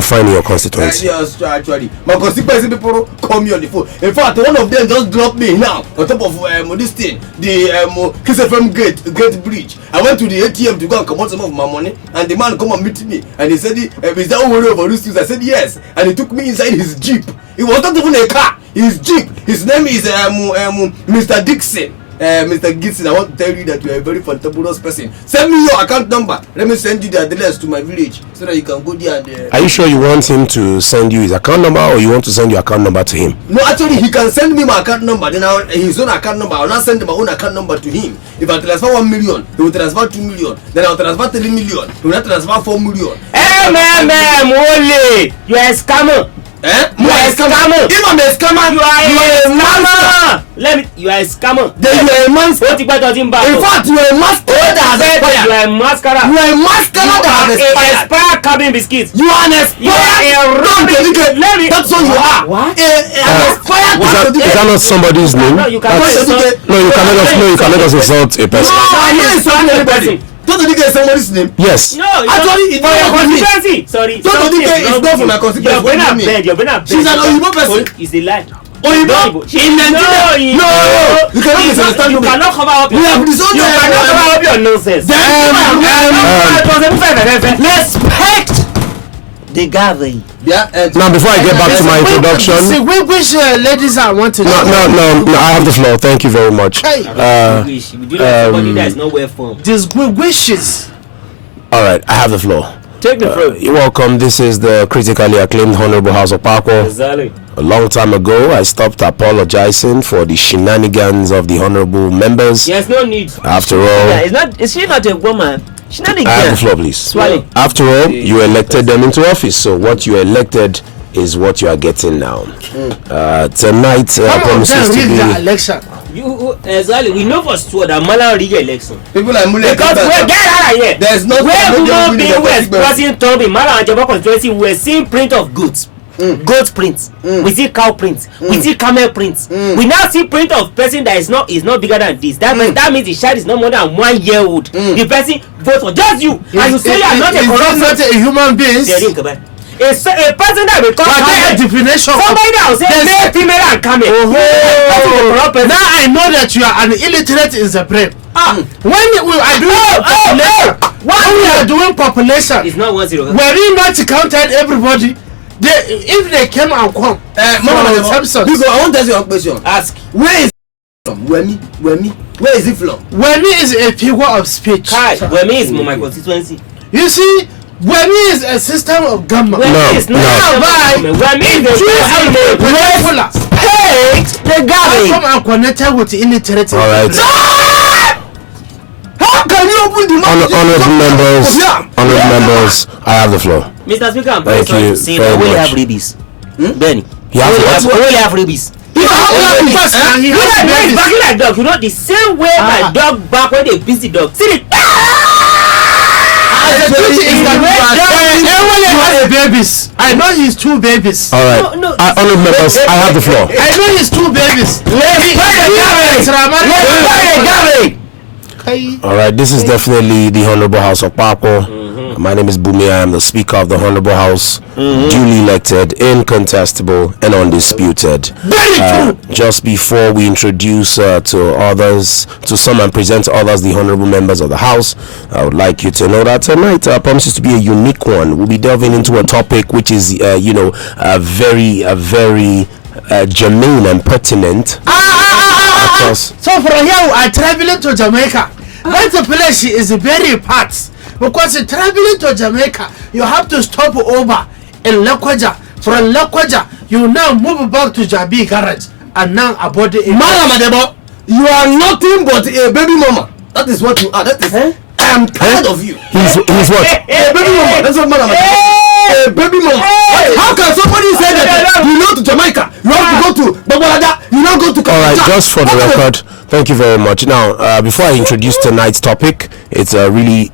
Find your constituency. Yes, actually. My constituency people call me on the phone. In fact, one of them just dropped me now on top of this thing, the Kiss FM gate bridge. I went to the ATM to go and come out some of my money, and the man come and meet me, and he said, "Is that worry over these things?" I said, "Yes," and he took me inside his jeep. It was not even a car. His jeep. His name is Mr. Dixon. Mr. Gibson, I want to tell you that you are a very fantabulous person. Send me your account number. Let me send you the address to my village so that you can go there and. Are you sure you want him to send you his account number, or you want to send your account number to him? No, actually, he can send me my account number. Then his own account number. I will not send my own account number to him. If I transfer 1 million, he will transfer 2 million. Then I will transfer 3 million. He will not transfer 4 million. Hey, man, Wole, you are a scammer. You are a scammer. If I'm a scammer, you are a scammer. You are a scammer. Then you are a monster. In fact, you are a mascara that has expired. You are a mascara. You are a mascara that has expired. Expired cabin biscuits. You are an expired. That's what you are. What? An expired. Is that not somebody's name? No, you cannot insult. No, you cannot insult a person. No, I'm not insulting anybody. Don't you get somebody's name? Yes. No, actually, it's for your not constituency. Sorry. Don't you get it's not for my constituency. You're going to bed. You're going to bed. She's an Oyibo person. It's a lie. Oyibo? In Nigeria? No. You cannot misunderstand me. You cannot cover up. We have disowned you. You cannot cover up your nonsense. Respect the gathering. Yeah. Now, before I get back to my introduction, which ladies I want to know? No, I have the floor. Thank you very much. We do like somebody that is not well formed. These good wishes. All right, I have the floor. Take the floor. You're welcome. This is the critically acclaimed Honorable House of Parapo. Exactly. A long time ago, I stopped apologizing for the shenanigans of the honorable members. Yes, no need. After all, Is she not a woman? She's not a girl. I have the floor, please. Swallow. After all, you elected them into office, so what you elected is what you are getting now. Tonight, promises to rig be. the election. You exactly. We know for sure that Mala rig election. People like Mule. Because we get out of here. There's no where human being were expressing Tombi Mala and Jabba constituency, we were seeing print of goods. Goat prints. We see cow prints. We see camel prints. We now see print of person that is not bigger than this. That means the child is not more than 1 year old. The person votes for just you, and you say you are not a corrupt. Not a human being. A person that will come definition. Somebody that will say male, female, and camel. Now I know that you are an illiterate in the brain. When we are doing population, it's not 1-0. were we not counted everybody? If they came and come, Because I want to ask you a question. Ask. Where is it from? Wemi? Where is it from? Wemi is a figure of speech. Wemi is my constituency. You see, Wemi is a system of government. Wemi is not. Wemi is the guy come and connected with the illiterate. All right. How can you open the mouth? Honorable members, I have the floor. Mr. Speaker, I'm Thank you say very that we much. have rabies. Benny. You have what? We have rabies. He has Barking like dog. You know the same way my dog bark when they beat the dog. See the. The truth is that babies. I know he's 2 babies. All right. No. Honorable members, I have the floor. I know he's 2 babies. All right, this is definitely the Honorable House of Parapo. My name is Bumi. I am the Speaker of the Honorable House, duly elected, incontestable, and undisputed. Just before we introduce to some and present to others the honorable members of the House, I would like you to know that tonight promises to be a unique one. We'll be delving into a topic which is, very germane and pertinent. So from here, I traveling to Jamaica. That's the place is very part. Because traveling to Jamaica, you have to stop over in Lakwaja. From Lakwaja, you now move back to Jabi Garage. And now about the Mama, you are nothing but a baby mama. That is what you are. That is. I am tired of you. He's what? A baby mama. That's what Mama. A baby mama. How can somebody say that you go to Jamaica? You have to go to Babalada. You don't go to Kapucha. All right, just for the record, thank you very much. Now, before I introduce tonight's topic, it's a really,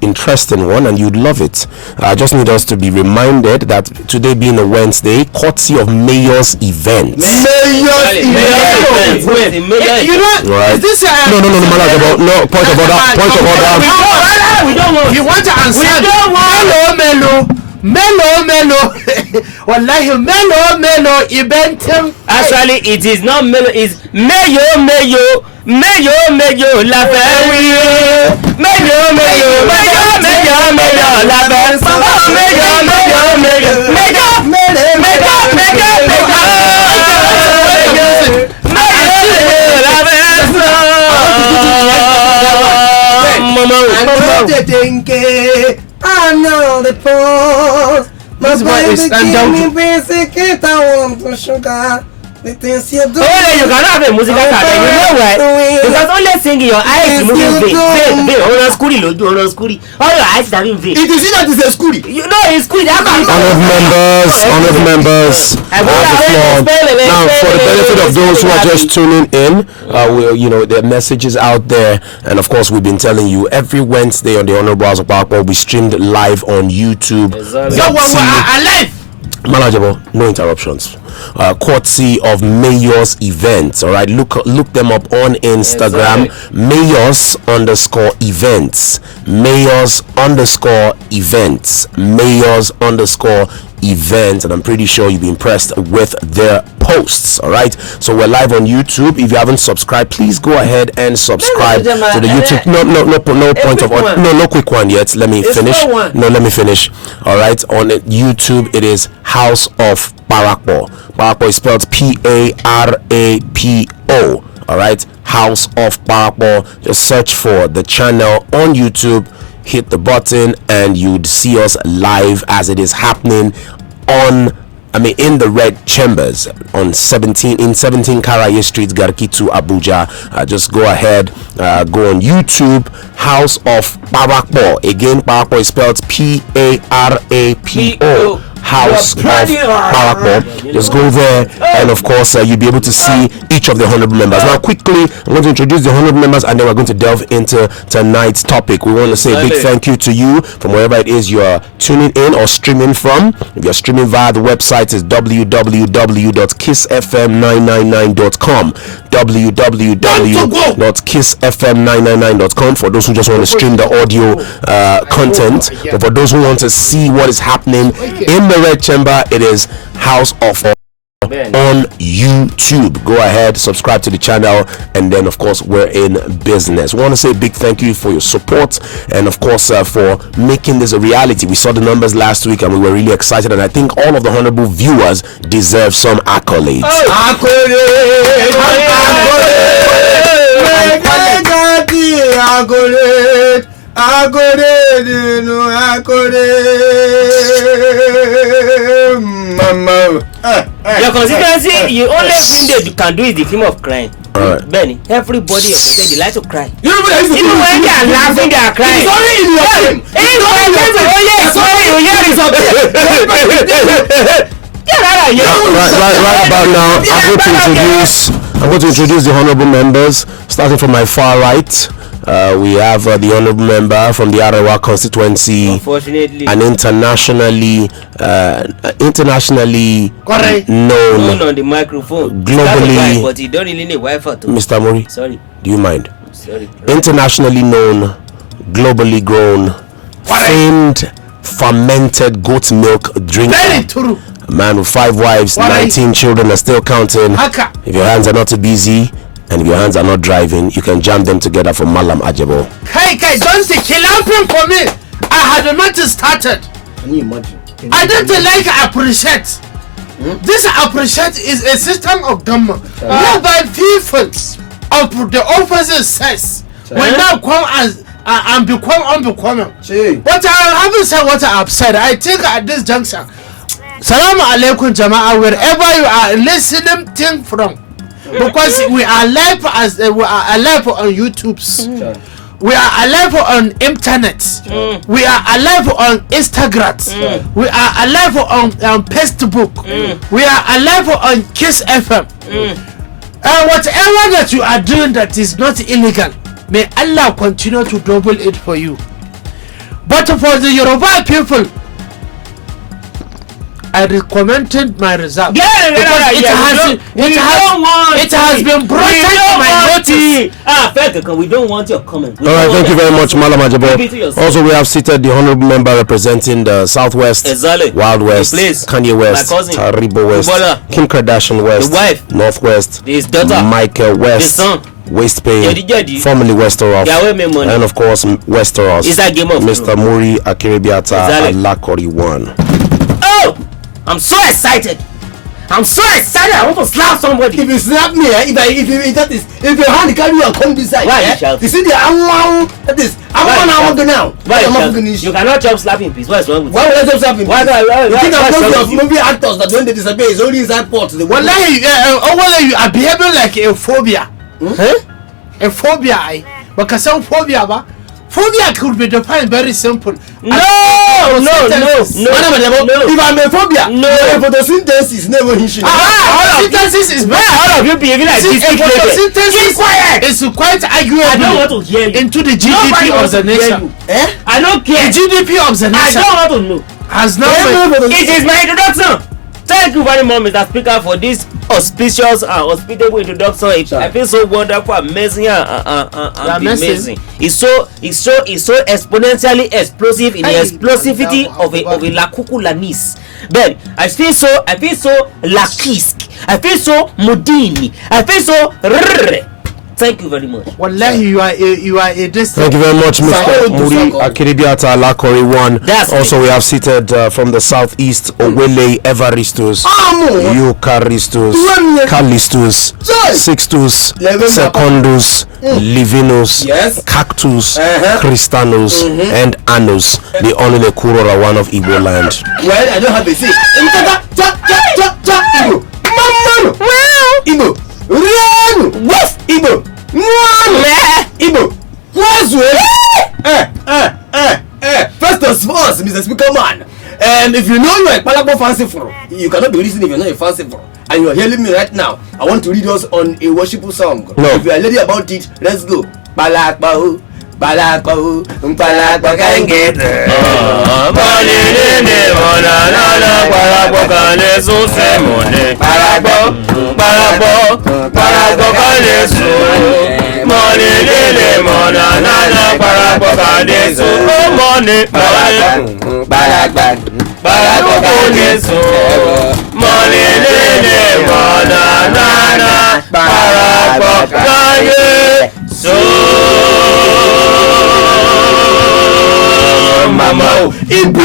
interesting one, and you'd love it. I just need us to be reminded that today being a Wednesday, courtesy of Mayor's Events. Mayor's Events. You know, right. is this No, point of order. we don't want. You want to answer? We don't want. Melo. Wallahi, melo. Ibentem. Actually, it is not melo. It's mayo. La family. Mayo. La I know the pause. My baby give me basic it. I want to sugar. The things you do. Oh, you cannot have a musical talent. You know why? Because only singing your eyes moving vein. On skuri. All your eyes having vein. It is that is a school. You know it's skuri. Honored members, I have the floor. Now, for the benefit of those who are just tuning in, the message is out there, and of course, we've been telling you every Wednesday on the Honorable House of Parapo, we streamed live on YouTube. Alive. Manageable, no interruptions. Courtesy of Mayor's Events. All right, look them up on Instagram. Mayors_events. Mayors_events, and I'm pretty sure you'll be impressed with their posts. All right, so we're live on YouTube. If you haven't subscribed, please go ahead and subscribe to the YouTube. No point of no quick one yet. Let me finish. Let me finish. All right, on YouTube it is House of Parapo. Parapo is spelled Parapo. All right, House of Parapo. Just search for the channel on YouTube. Hit the button and you'd see us live as it is happening in the Red Chambers on 17 Karaye Street, Garkitu, Abuja. Just go ahead, go on YouTube, House of Parapo. Again, Parapo is spelled Parapo. House of Parapo. Just go there, and of course you'll be able to see each of the honorable members. Now quickly, I'm going to introduce the honorable members, and then we're going to delve into tonight's topic. We want to say a big thank you to you from wherever it is you are tuning in or streaming from. If you're streaming via the website, is www.kissfm999.com. www.kissfm999.com for those who just want to stream the audio content. But for those who want to see what is happening in the Red Chamber, it is House of on YouTube. Go ahead, subscribe to the channel, and then of course we're in business. We want to say a big thank you for your support, and of course for making this a reality. We saw the numbers last week and we were really excited, and I think all of the honorable viewers deserve some accolades. Your consistency, you only thing that you can do is the film of crying. Alright. Benny, everybody they like to cry. You know what Even when they are laughing, they are crying. It's only in your film. Right about now, I'm going to introduce the honorable members, starting from my far right. We have the honorable member from the Arawa constituency, unfortunately, an internationally known on the microphone, globally, but you don't really need Wi-Fi to. Mr. Mori, sorry, do you mind? Sorry. Internationally known, globally grown, famed fermented goat milk drinker. Very true. A man with 5 wives, 19 children, and still counting. If your hands are not too busy, and if your hands are not driving, you can jam them together for Malam Ajebo. Hey, don't say kill for me. I had not started. Can you imagine? I don't like appreciate. This appreciate is a system of government whereby people of the opposite sex will now come as and become unbecoming. What I haven't said, what I have said, I think at this juncture, Salaam alaikum Jama'a, wherever you are listening from. Because we are live we are alive on YouTube's. We are alive on internet. We are alive on Instagram. We are alive on Facebook. We are alive on Kiss FM. Whatever that you are doing that is not illegal, may Allah continue to double it for you. But for the Yoruba people, I recommended my result. It has been brought to my notice. We don't want your comment. All right, thank you very much, Malam Ajabo. Also, we have seated the honorable member representing the Southwest, Wild West, Kanye West, Taribo West, Kim Kardashian West, the wife, Northwest, his daughter, Michael West, the son, Waste Pain, formerly Westeros, and of course Westeros, Mr. Muri Akiribiata Alakori 1. Oh, I'm so excited. I want to slap somebody. If you slap me, if your hand carry you and come this side, you see the that is I want now. You cannot chop slapping piece. What is wrong with you? Why would I chop slapping piece? You think I'm movie actors that when they disappear is only inside ports. Whether you are behaving like a phobia. A phobia, because some phobia, phobia could be defined very simple. No. If I'm a phobia, photosynthesis never hissing. Photosynthesis is bad. All of you behaving like this. Photosynthesis is quite arguable. I don't want to hear you. Into the GDP of the nation. I don't care. The GDP of the nation. I don't want to know. Has now. It is my introduction. Thank you very much, Mr. Speaker, for this auspicious and hospitable introduction. I feel so wonderful, amazing, and amazing. It's so exponentially explosive in the explosivity of a lakukulanese. But I feel so lakisk. I feel so modini. I feel so. Thank you very much. Wallahi, you are a distant. Thank you very much, Mr. Muri Akiribiata Alakori 1. Also, we have seated from the southeast Owele Evaristus, Eucharistus, Callistus, Sixtus, Secundus, Livinus, Cactus, Christanus, and Anus, the only Kurora one of Igbo land. Well, I don't have a say. Igbo. Run! Woof! Igbo! Igbo! First of all, Mr. Speaker Man, if you know you're a Parapo fanciful, you cannot be listening if you're not a fanciful. And you're hearing me right now. I want to read us on a worshipful song. No. If you are ready about it, let's go. Balakbahu, Balakbahu, Balakbahu can get there. Mama, it be I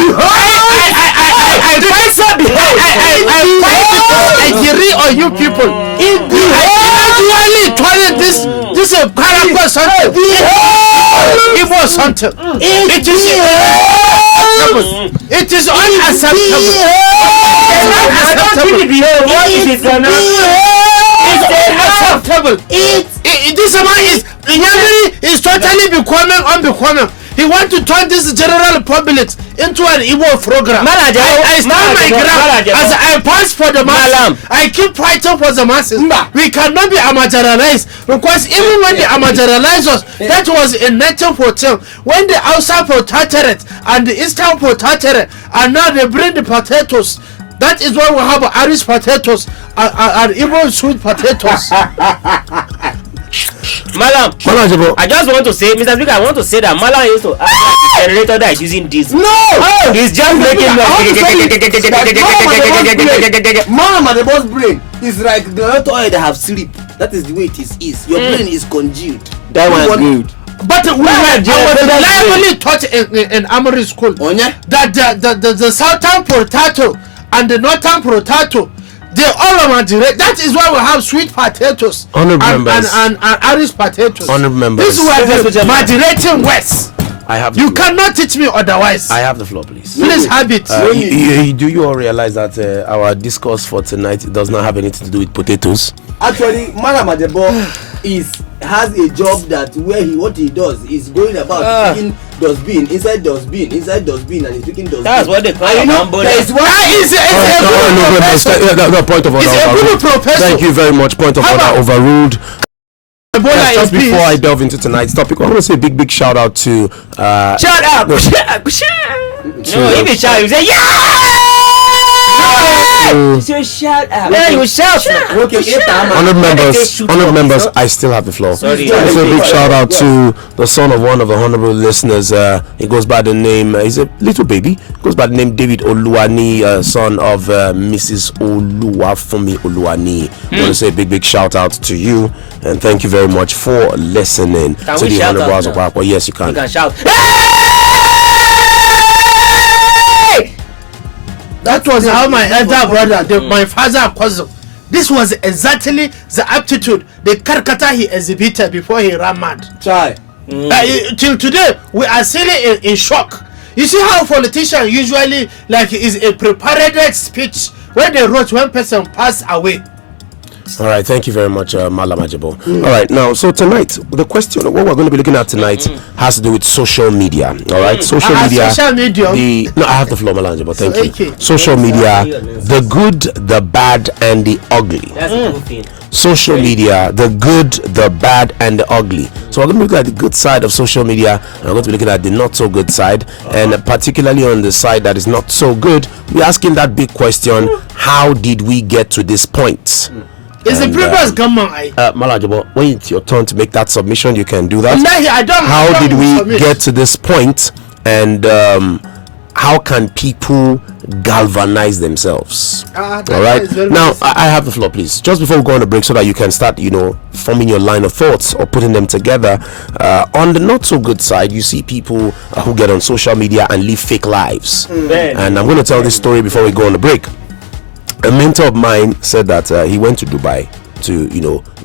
agree on you people. I actually this is a Parapo something. It was something. It is unacceptable. This man is totally becoming unbecoming. He wants to turn this general public into an Igbo program. I stand my ground as I pass for the masses. I keep fighting for the masses. We cannot be marginalized, because even when they marginalized us, that was in 1914 when the Hausa protectorate and the Eastern protectorate, and now they bring the potatoes. That is why we have Irish potatoes and Igbo sweet potatoes. Malam, I just want to say, Mr. Speaker, I want to say that Malam used to have a generator that is using diesel. No! He's just making Malam at the boss brain is like the oil that have sleep. That is the way it is. Your brain is congealed. That one's good. But we were reliably taught in Amory school that the southern potato and the northern potato, they all are direct. That is why we have sweet potatoes and Irish potatoes. This is why the moderating West. I have. You cannot teach me otherwise. I have the floor, please. Please have it. Do you all realize that our discourse for tonight does not have anything to do with potatoes? Actually, Malam Adebo has a job that where what he does is going about picking dustbin inside dustbin and he's picking dustbin. That's what they call a number. There is one. Point of order overruled. Thank you very much. Point of order overruled. Just before I delve into tonight's topic, I want to say a big shout out to shut up. No, if you shout, you say yeah. So shout out. Yeah, you shout. Okay, Honored members, I still have the floor. Sorry. Also, a big shout out to the son of one of the honorable listeners. He goes by the name, he's a little baby, goes by the name David Oluwani, son of Mrs. Oluwafumi Oluwani. I want to say a big shout out to you, and thank you very much for listening Can to we the shout Honorable out House of now? Parapo. Yes, you can. You can shout. That was how my elder brother, my father cousin. This was exactly the aptitude, the karkata he exhibited before he ran mad. Chai. Till today, we are still in shock. You see how politicians usually like is a prepared speech when they wrote when person passed away. All right, thank you very much, Malam Ajabo. All right, now, so tonight, the question, what we're going to be looking at tonight has to do with social media. All right, social media. Social media. No, I have the floor, Malam Ajabo. Thank you. Okay. Social media, the good, the bad, and the ugly. That's a good thing. Social media, the good, the bad, and the ugly. So we're going to be looking at the good side of social media, and we're going to be looking at the not so good side, and particularly on the side that is not so good, we're asking that big question: how did we get to this point? It's the previous government. Malajabo, when it's your turn to make that submission, you can do that. I How don't did we submit. get to this point, and how can people galvanize themselves? That All right. is very Now, nice. I have the floor, please. Just before we go on a break, so that you can start, forming your line of thoughts or putting them together. On the not so good side, you see people who get on social media and live fake lives. And I'm going to tell this story before we go on the break. A mentor of mine said that he went to Dubai to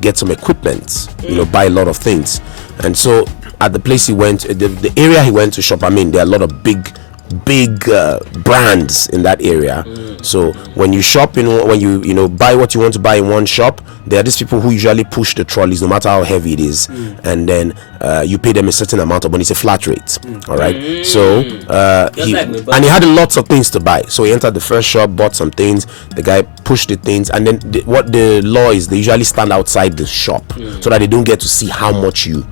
get some equipment, buy a lot of things. And so at the place he went, the area he went to shop, I mean, there are a lot of big brands in that area. So when you shop, when you buy what you want to buy in one shop, there are these people who usually push the trolleys no matter how heavy it is, and then you pay them a certain amount of money. It's a flat rate. All right. So he had lots of things to buy. So he entered the first shop, bought some things. The guy pushed the things, and then what the law is, they usually stand outside the shop so that they don't get to see how much you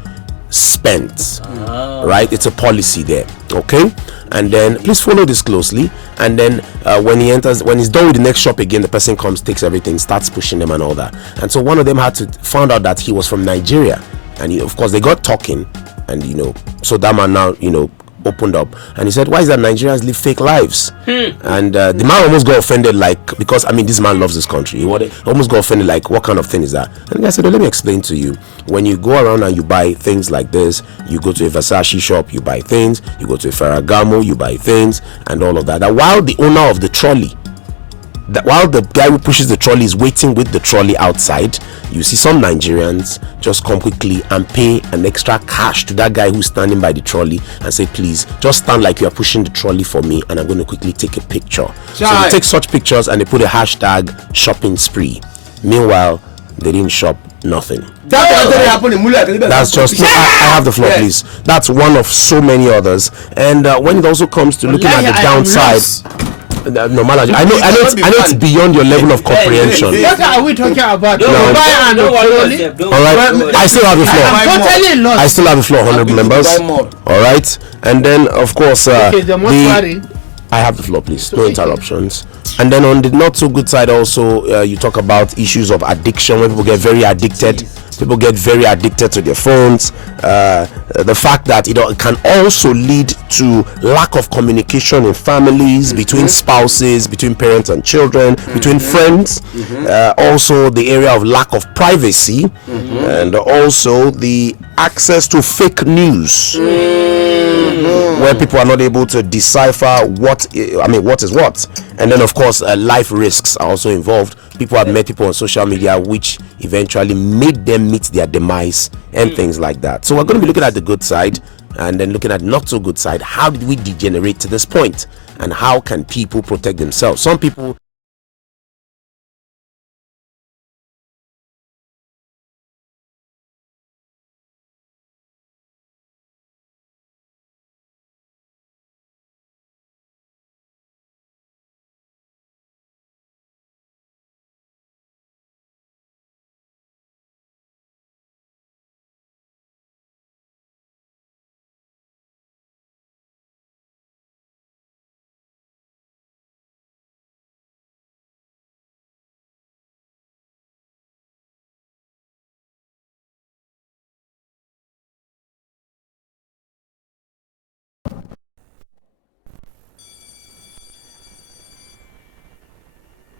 spent. Right. It's a policy there. Okay. And then please follow this closely, and then when he's done with the next shop again, the person comes, takes everything, starts pushing them and all that. And so one of them found out that he was from Nigeria, and of course they got talking, and so that man now opened up, and he said, why is that Nigerians live fake lives? And the man almost got offended, because this man loves this country. He almost got offended, like, what kind of thing is that? And the guy said, let me explain to you. When you go around and you buy things like this, you go to a Versace shop, you buy things, you go to a Ferragamo, you buy things, and all of that. That while the owner of the trolley, while the guy who pushes the trolley is waiting with the trolley outside, you see some Nigerians just come quickly and pay an extra cash to that guy who's standing by the trolley and say, please just stand like you are pushing the trolley for me, and I'm going to quickly take a picture. So they take such pictures and they put a hashtag shopping spree. Meanwhile, they didn't shop nothing. That's just I have the floor, please. That's one of so many others. And when it also comes to looking at the downside, no, Malaji, I know it's beyond your level of comprehension. What are we talking about? Don't worry. All right, I still have the floor. I'm totally lost. I still have the floor, honorable members. All right, and then of course I have the floor, please. No interruptions. And then on the not so good side also, you talk about issues of addiction, when people get very addicted. People get very addicted to their phones. The fact that it can also lead to lack of communication in families, between spouses, between parents and children, between friends. Also the area of lack of privacy, and also the access to fake news, where people are not able to decipher what is what. And then of course life risks are also involved. People have met people on social media which eventually made them meet their demise and things like that. So we're going to be looking at the good side and then looking at not so good side. How did we degenerate to this point, and how can people protect themselves? Some people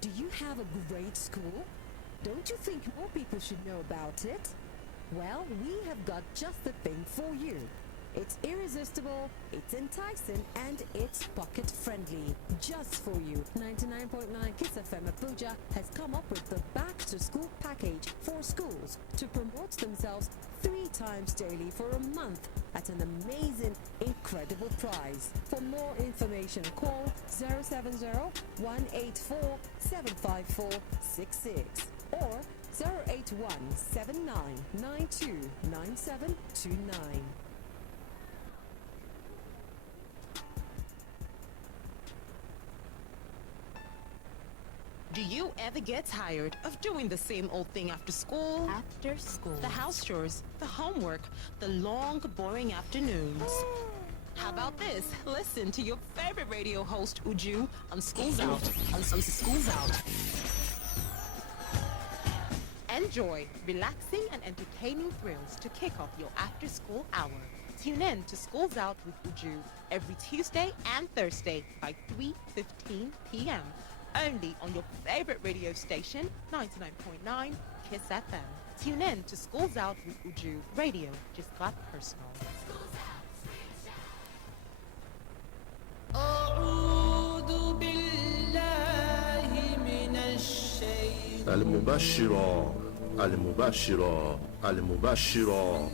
Do you have a great school? Don't you think more people should know about it? Well, we have got just the thing for you. It's irresistible, it's enticing, and it's pocket friendly. Just for you, 99.9 Kiss FM Abuja has come up with the Back to School package for schools to promote themselves 3 times daily for a month at an amazing, incredible price. For more information, call 070-184-75466 or 081-7992-9729. Do you ever get tired of doing the same old thing after school? After school. The house chores, the homework, the long, boring afternoons. How about this? Listen to your favorite radio host, Uju, on School's Out. On School's Out. Enjoy relaxing and entertaining thrills to kick off your after-school hour. Tune in to School's Out with Uju every Tuesday and Thursday by 3:15 p.m. only on your favorite radio station, 99.9 Kiss FM. Tune in to School's Out with Uju. Radio just got personal. Al-Mubashira.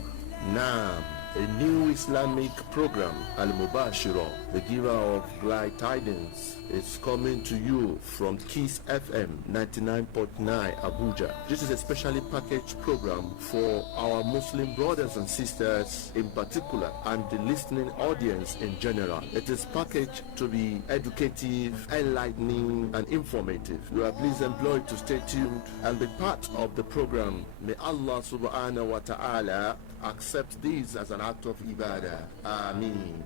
Naam. A new Islamic program, Al-Mubashira, the giver of glad tidings, is coming to you from Kiss FM 99.9 Abuja. This is a specially packaged program for our Muslim brothers and sisters in particular and the listening audience in general. It is packaged to be educative, enlightening and informative. You are please employed to stay tuned and be part of the program. May Allah subhanahu wa ta'ala accept this as an act of ibadah. Ameen.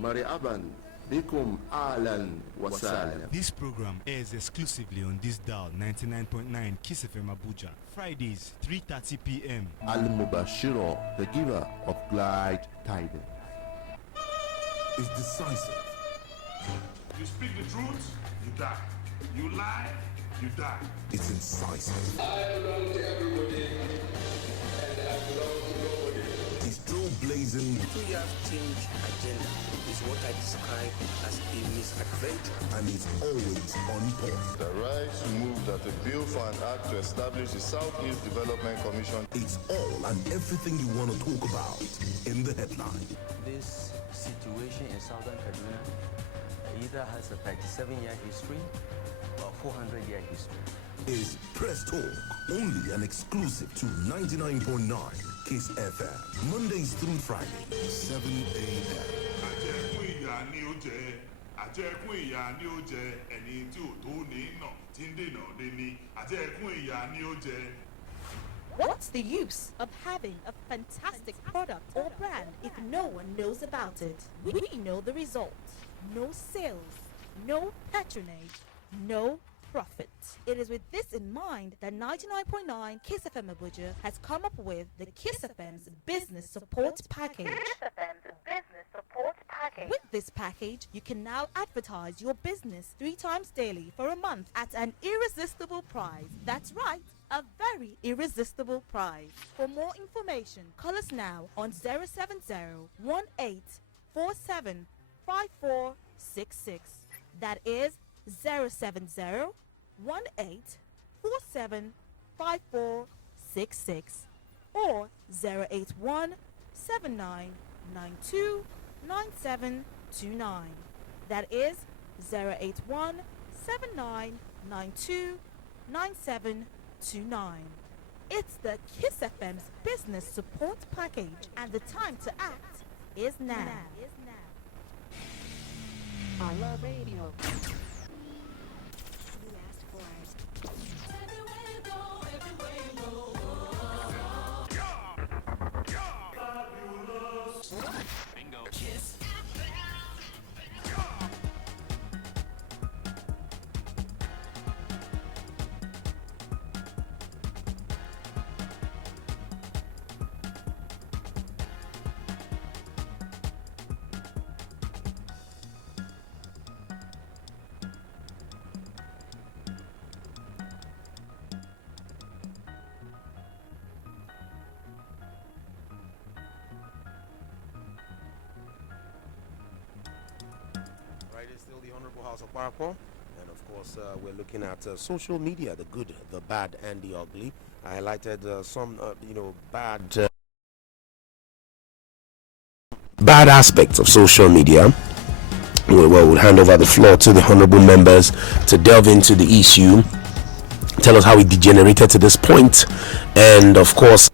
Mari'aban bikum alan wasalam. This program airs exclusively on this dial 99.9 Kiss FM Abuja. Fridays 3:30 p.m. Al-Mubashira, the giver of glad tidings, is decisive. You speak the truth, you die. You lie, you die. It's incisive. I belong to everybody, and I belong to nobody. It's trailblazing. 2 years change agenda is what I describe as a misadventure. And it's always on point. The right to move that a bill for an act to establish the Southeast Development Commission. It's all and everything you want to talk about in the headline. This situation in Southern Kaduna either has a 37-year history or 400-year history. Is Press Talk, only an exclusive to 99.9 Kiss FM, Mondays through Friday, 7 a.m. àjẹkùn ìyá ni ó jẹ ẹni tí ò tó ní nà tí ń dènà dé ní àjẹkùn ìyá ni ó jẹ. What's the use of having a fantastic product or brand if no one knows about it? We know the results. No sales, no patronage, no profit. It is with this in mind that 99.9 Kiss FM Abuja has come up with the Kiss FM's Business Support Package. With this package, you can now advertise your business 3 times daily for a month at an irresistible price. That's right, a very irresistible price. For more information, call us now on 070-1847-5466. That is 070-1847-5466 or 081-7992-9729. That is 081-7992-9729. It's the Kiss FM's Business Support Package, and the time to act is now. I love radio. Bingo. Kiss. is still the Honorable House of Parapo, and of course, we're looking at social media, the good, the bad, and the ugly. I highlighted some, bad aspects of social media. We'll hand over the floor to the honorable members to delve into the issue, tell us how it degenerated to this point, and of course,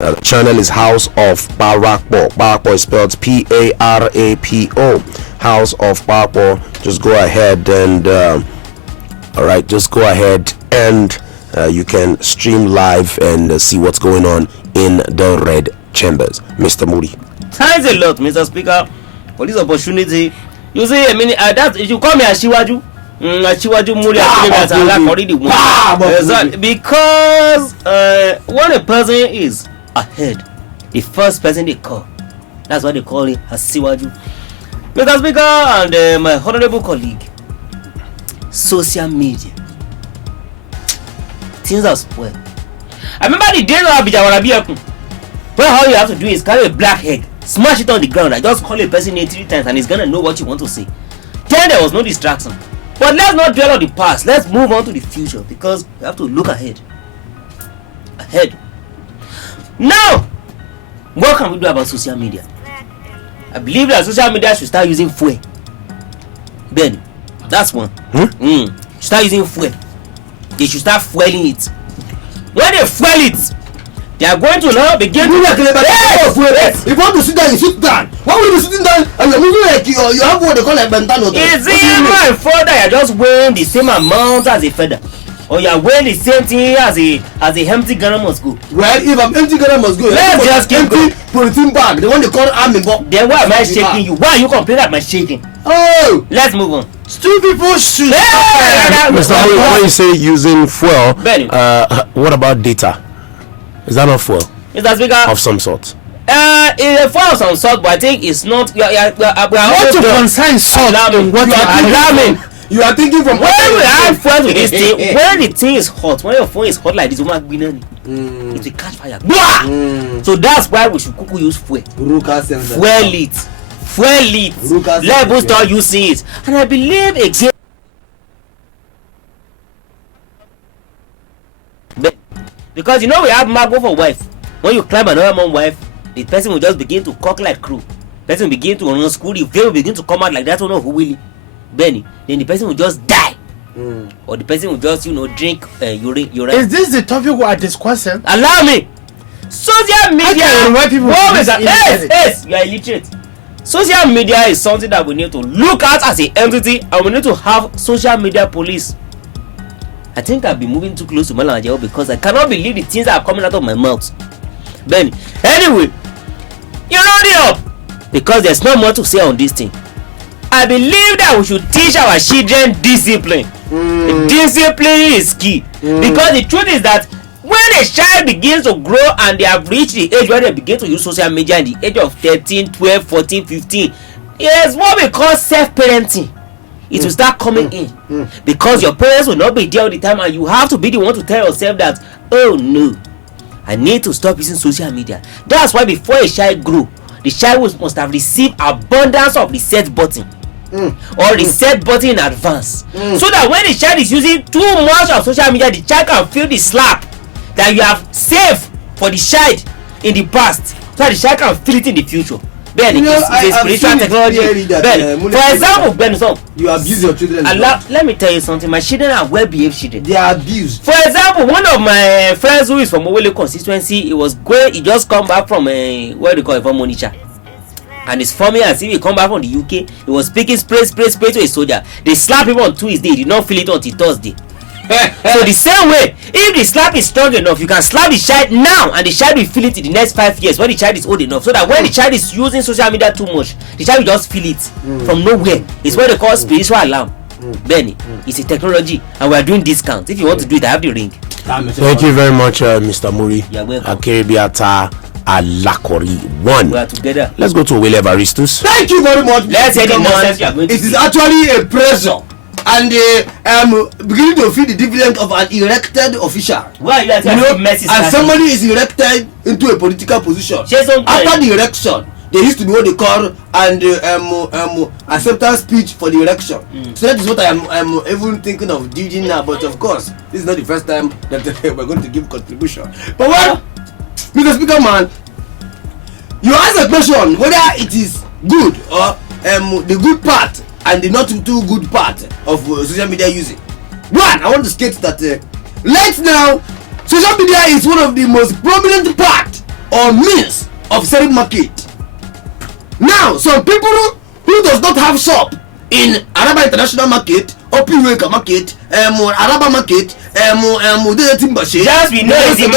the channel is House of Parapo. Parapo is spelled P-A-R-A-P-O. House of Parapo. Just go ahead and you can stream live and see what's going on in the red chambers. Mr. Moody. Thanks a lot, Mr. Speaker, for this opportunity. You see, I mean, that if you call me Ashiwaju, Ashiwaju Moody, because when a person is ahead, the first person they call, that's why they call it Asiwaju. Mr. Speaker and my honorable colleague, social media, things are spoiled. I remember the days of Abijawarabiakun, where all you have to do is carry a black egg, smash it on the ground, and just call a person name 3 times, and he's gonna know what you want to say. Then there was no distraction. But let's not dwell on the past. Let's move on to the future, because we have to look ahead. Now, what can we do about social media? I believe that social media should start using fuel. Ben, that's one. Start using fuel. They should start fueling it. When they fuel it, they are going to now begin to If you want to sit down, you sit down. Why will you be sitting down and you're moving like you have what they call like bentano? Is it my fault that you're just weighing the same amount as a feather? Or you're weighing the same thing as a empty Ghana must go? Well, if I'm empty Ghana must go, let's just keep empty protein bag, the one they call army box. Then why am I shaking you? Why are you complaining about my shaking? Oh! Let's move on. Two people should. Mr. When you say using fuel, what about data? Is that not fuel? Mr. Speaker, of some sort? It's a fuel of some sort, but I think it's not. What to concern salt in what you are thinking from when we add fuel to this thing, when the thing is hot, when your phone is hot like this, it will catch fire. So that's why we should use fuel. Fuel it. Let us start using it. And I believe again, because you know we have Mago for wife. When you climb another man's wife, the person will just begin to cock like crew. The person will begin to run school. The veil will begin to come out like that. One of who will Benny. Then the person will just die. Or the person will just drink urine. Is this the topic we are discussing? Allow me. Social media. Yes, you are illiterate. Social media is something that we need to look at as an entity, and we need to have social media police. I think I've been moving too close to Malangeo because I cannot believe the things that are coming out of my mouth. Benny. Anyway, you know the up, because there's no more to say on this thing. I believe that we should teach our children discipline. Discipline is key. Because the truth is that when a child begins to grow and they have reached the age where they begin to use social media, in the age of 13, 12, 14, 15, it's what we call self-parenting. It will start coming in. Because your parents will not be there all the time, and you have to be the one to tell yourself that, oh no, I need to stop using social media. That's why before a child grow, the child must have received abundance of reset button. Or reset button in advance. So that when the child is using too much of social media, the child can feel the slap that you have saved for the child in the past, so that the child can feel it in the future. Ben, it's spiritual technology. Ben, for example, Ben, you abuse your children. Let me tell you something. My children are well-behaved children. They are abused. For example, one of my friends who is from Owele constituency, he just come back from what do you call it, from Monisha. And it's forming as if he come back from the UK. He was speaking spray to a soldier. They slap him on Tuesday. He did not feel it until Thursday. So the same way, if the slap is strong enough, you can slap the child now, and the child will feel it in the next 5 years when the child is old enough. So that when the child is using social media too much, the child will just feel it from nowhere. It's what they call spiritual alarm. Benny, it's a technology, and we are doing discounts. If you want to do it, I have the ring. Thank you very much, Mr. Muri. You're welcome. Akerebiata Alakori 1. We are together. Let's go to Wele Evaristus. Thank you very much. Let's hear the nonsense you are going to It is say. actually a pressure, and beginning to feel the dividend of an elected official. Why you are saying message? And somebody is elected into a political position. After After the election, there used to be what they call acceptance speech for the election. So that is what I am even thinking of doing now. But of course, this is not the first time that we're going to give contribution. But well, Mr. Speaker, man, you ask a question whether it is good or the good part and the not too good part of social media using. One, I want to state that right now, social media is one of the most prominent part or means of selling market. Now, some people who does not have shop in Araba International Market, Opiweka Market, Araba Market, just we know it's the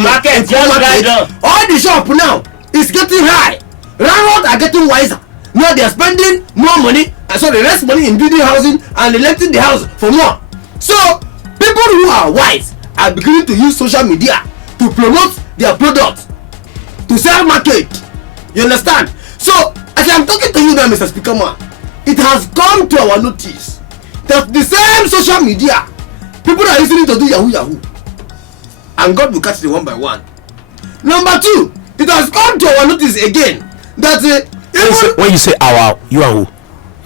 market, just right now. All the shop now is getting high. Landlords are getting wiser. Now they are spending more money, less money in building housing and electing the house for more. So people who are wise are beginning to use social media to promote their products, to sell market. You understand? So as I'm talking to you now, Mr. Speaker, man, it has come to our notice that the same social media people are using it to do yahoo, and God will catch them one by one. Number two, it has come to our notice again that when you say our, you are who?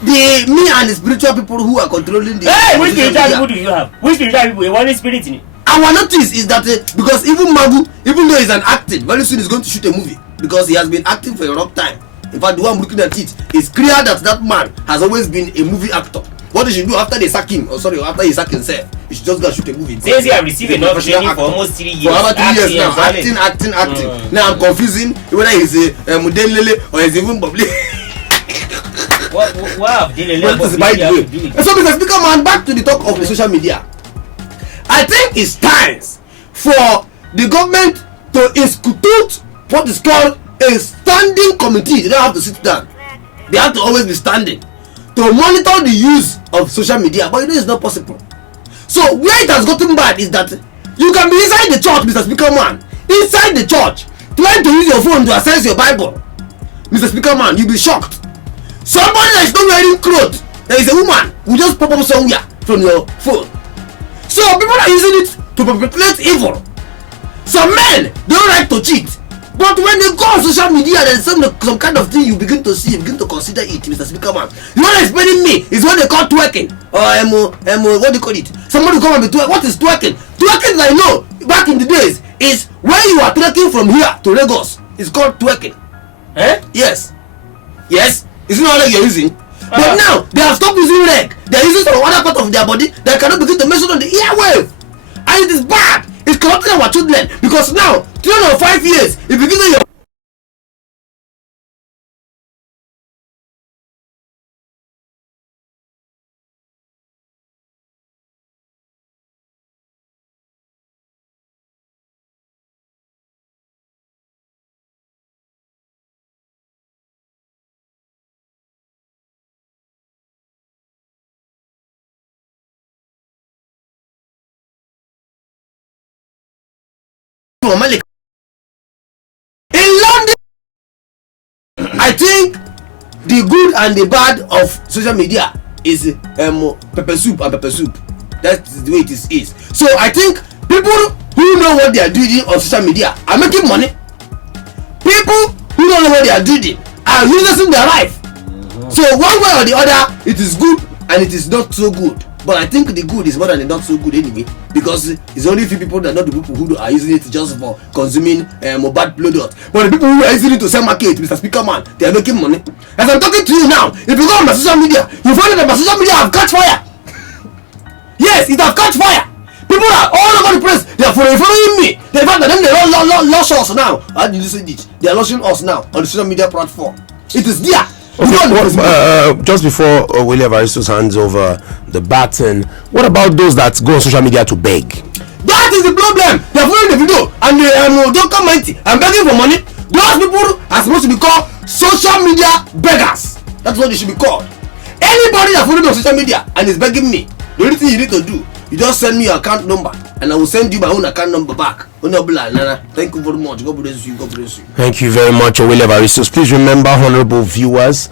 Me and the spiritual people who are controlling the. Hey, which spiritual people do you have? Which spiritual people? You want the spirit in it? Our notice is that because even Magu, even though he's an actor, very soon he's going to shoot a movie because he has been acting for a long time. In fact, the one looking at it, it's clear that that man has always been a movie actor. What they should do after they sack him, after he sack himself, he should just go shoot a movie. Since he have received enough training for almost 3 years. For over 2 years now, acting. Now I'm confusing whether he's a Mudelele or he's even Bobli. What have Delele Bobli to do? So, Mr. Speaker, man, back to the talk of the social media. I think it's time for the government to institute what is called a standing committee. They don't have to sit down. They have to always be standing to monitor the use of social media, but you know it's not possible. So where it has gotten bad is that you can be inside the church, Mr. Speaker, man, inside the church, trying to use your phone to access your Bible. Mr. Speaker, man, you'll be shocked. Somebody that is not wearing clothes, there is a woman who just pop up somewhere from your phone. So people are using it to perpetrate evil. Some men don't like to cheat, but when they go on social media, there's some kind of thing you begin to see, you begin to consider it, Mr. Speaker, man. You want to explain me is what they call twerking, or what do you call it? Somebody come and be twerking. What is twerking? Twerking, I know, back in the days, is when you are twerking from here to Lagos. It's called twerking. Yes. It's not like you're using. But now they have stopped using leg. They're using some other part of their body that cannot begin to measure on the airwave, and it is bad. It's corrupting our children because now, children of 5 years, if you give them your in London, I think the good and the bad of social media is pepper soup and pepper soup. That's the way it is. So I think people who know what they are doing on social media are making money. People who don't know what they are doing are losing their life. So one way or the other, it is good and it is not so good. But I think the good is more than the not so good anyway, because it's only few people that not the people who are using it just for consuming bad product. But the people who are using it to sell market, Mr. Speaker, man, they are making money. As I'm talking to you now, if you go on my social media, you find that my social media have catch fire. Yes, it have catch fire. People are all over the place. They are following me. They find that them they launch us now. How did you say it? They are launching us now on the social media platform. It is there. Just before William Aristo's hands over the baton, what about those that go on social media to beg? That is the problem. They're following the video and they don't come mighty and begging for money. Those people are supposed to be called social media beggars. That's what they should be called. Anybody that follows me on social media and is begging me, the only thing you need to do, you just send me your account number and I will send you my own account number back. Thank you very much. God bless you. God bless you. Thank you very much, William Aristos. Please remember, honorable viewers,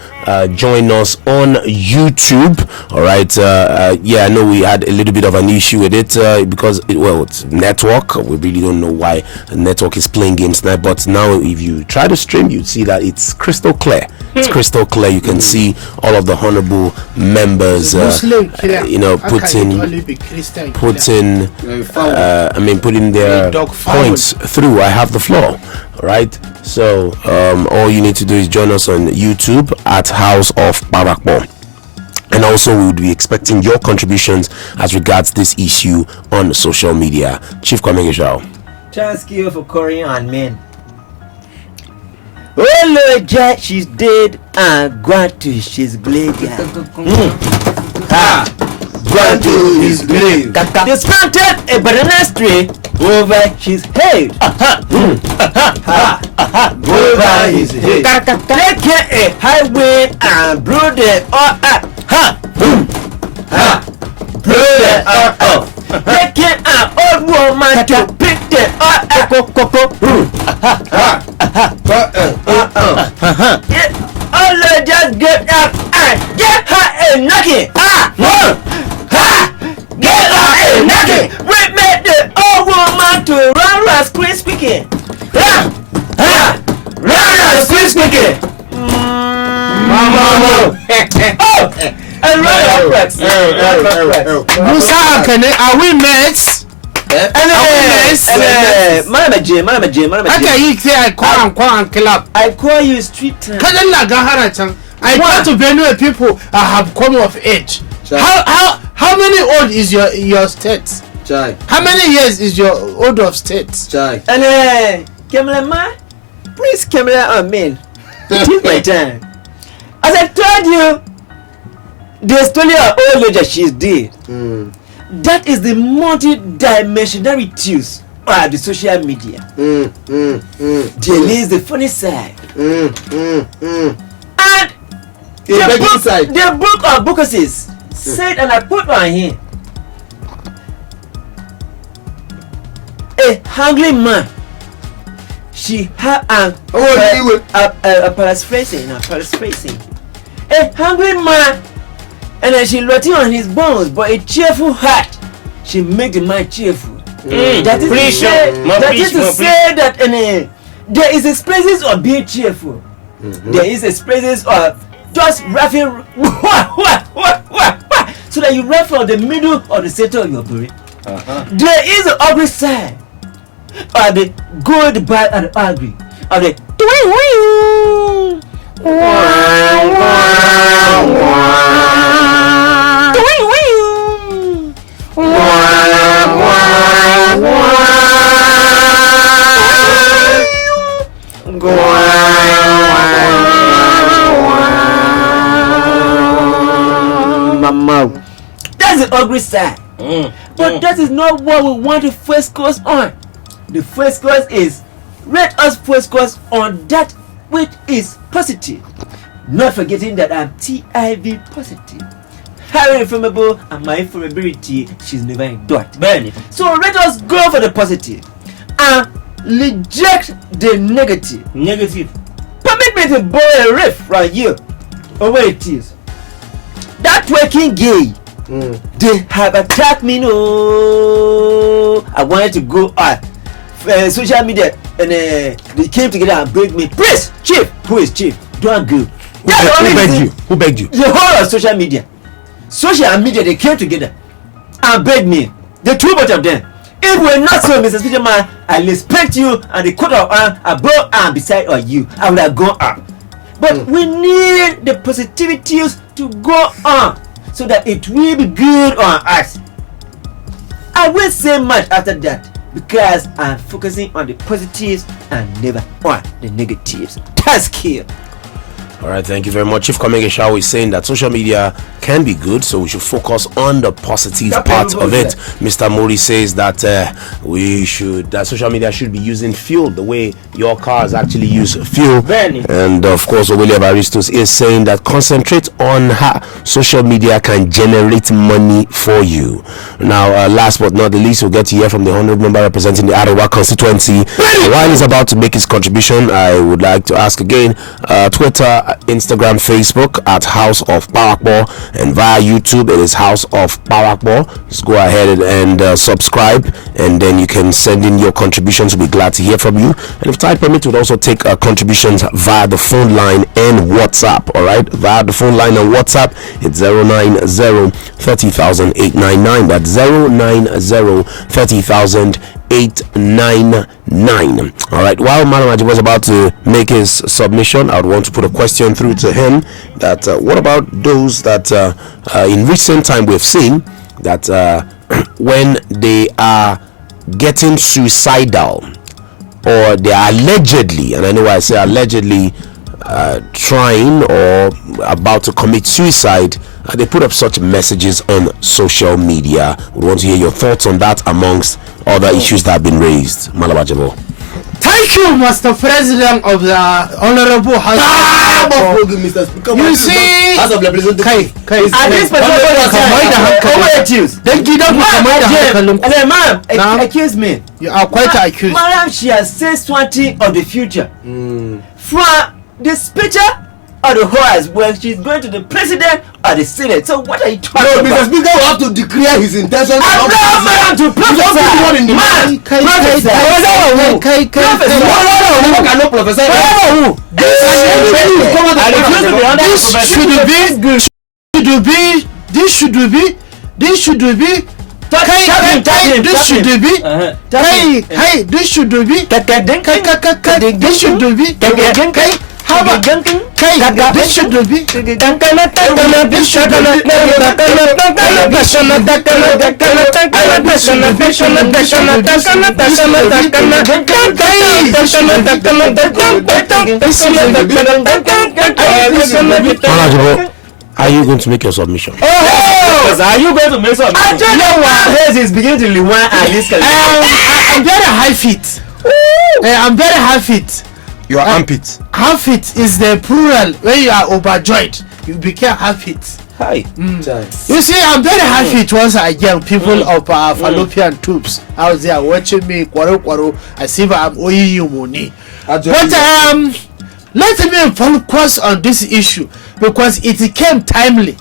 join us on YouTube. All right. I know we had a little bit of an issue with it because it's network. We really don't know why the network is playing games tonight. But now, if you try to stream, you'd see that it's crystal clear. It's crystal clear. You can see all of the honorable members. Putting their points through. I have the floor. All right. So all you need to do is join us on YouTube at House of Parapo. And also, we would be expecting your contributions as regards this issue on social media. Chief Kwame. Chance kill for Korean and men. Oh Lord, Jack, she's dead and gone to his grave. Gone to his grave. They planted a banana tree over his head. Over his head. Taking a highway and blew the oil up. Blew the oil up. Taking an old woman to pick the oil up. Oh Lord, just get up and get her a knocking. Get her a knocking. We made the old woman to run as quick speaking. Run as quick speaking. And run upwards. Musa, are we mates? Mama J. How can you say I call and kill up? I call you street time. I talk to Benue people have come of age. How many old is your state? Chai. How many years is your old of state? Chai. And cameraman, please camera on me. It is my time. As I told you, the story of old lady she's dead. That is the multi-dimensionalities of the social media. There is the funny side. And the book of Bookuses said, and I put on here, a hungry man. She had a paraphrasing. A hungry man. And then she rotting on his bones, but a cheerful heart, she make the man cheerful. That is to say that there is expressions of being cheerful. There is expressions of just laughing, so that you run from the middle of the center of your brain. There is the ugly side of the good, the bad, and the ugly. Of the That's the ugly side. But that is not what we want to focus on. The first course is let us focus on that which is positive. Not forgetting that I'm TIV positive. Highly inflammable and my inflammability, she's never in doubt. So let us go for the positive and reject the negative. Permit me to borrow a riff right here. Oh, where it is. That twerking gay, they have attacked me. No, I wanted to go on social media and they came together and begged me. Please, Chief, who is Chief? Don't go. Who begged you? The whole of social media. Social media, they came together and begged me. The two both of them. If we're not so, Mr. Speakerman, I respect you and the coat of arm above and beside of you. I would have gone up. But we need the positivities to go on so that it will be good on us. I won't say much after that because I'm focusing on the positives and never on the negatives. That's key. All right, thank you very much. Chief Kamegeshaw is saying that social media can be good, so we should focus on the positive part of it. Mr. Mori says that that social media should be using fuel the way your cars actually use fuel. And of course, William Aristos is saying that concentrate on how social media can generate money for you. Now, last but not the least, we'll get to hear from the honorable member representing the Arewa constituency. While he's about to make his contribution, I would like to ask again, Twitter, Instagram, Facebook at House of Parapo, and via YouTube it is House of Parapo. Just go ahead and subscribe, and then you can send in your contributions. We'll be glad to hear from you. And if time permits, we'll also take contributions via the phone line and WhatsApp. All right, via the phone line and WhatsApp, it's 090-30,899. That's 090-30,899. All right, while Madam Aji was about to make his submission, I would want to put a question through to him that what about those that in recent time we've seen that when they are getting suicidal, or they are allegedly, and I know why I say allegedly, trying or about to commit suicide, they put up such messages on social media. We want to hear your thoughts on that amongst other issues that have been raised. Malabajabo. Thank you, Mr. President of the Honorable House. You see, at this ma'am, accuse me. You are quite accused. Madam, she has said something of the future. From the speaker or the horse, where she's going to the president or the senate. So what are you talking about? No, Mr. Speaker will have to declare his intentions. I'm not man to prophesy. Man, prophesy. This should be. This should be. How about this should be are you going to make your submission? Are you going to make submission? I don't know why his is beginning to liwan and this I'm very high fit. I'm very high fit. You are armpit. Half fit is the plural. When you are overjoyed, you become half fit. Hi. You see, I'm very happy once again. People of fallopian tubes out there watching me quarrel as if I'm owing you money. But let me focus on this issue because it came timely.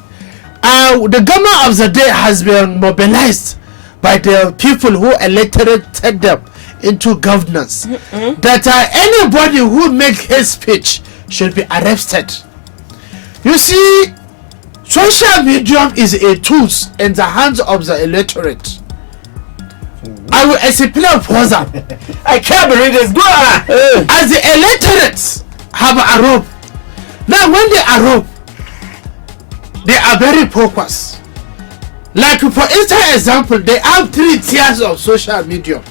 The government of the day has been mobilized by the people who elected them into governance, that anybody who makes his speech should be arrested. You see, social media is a tool in the hands of the electorate. I will explain further. I can't believe this. Go on. As the electorate have a rope. Now when they are rope, they are very focused. Like for instance example, they have 3 tiers of social media.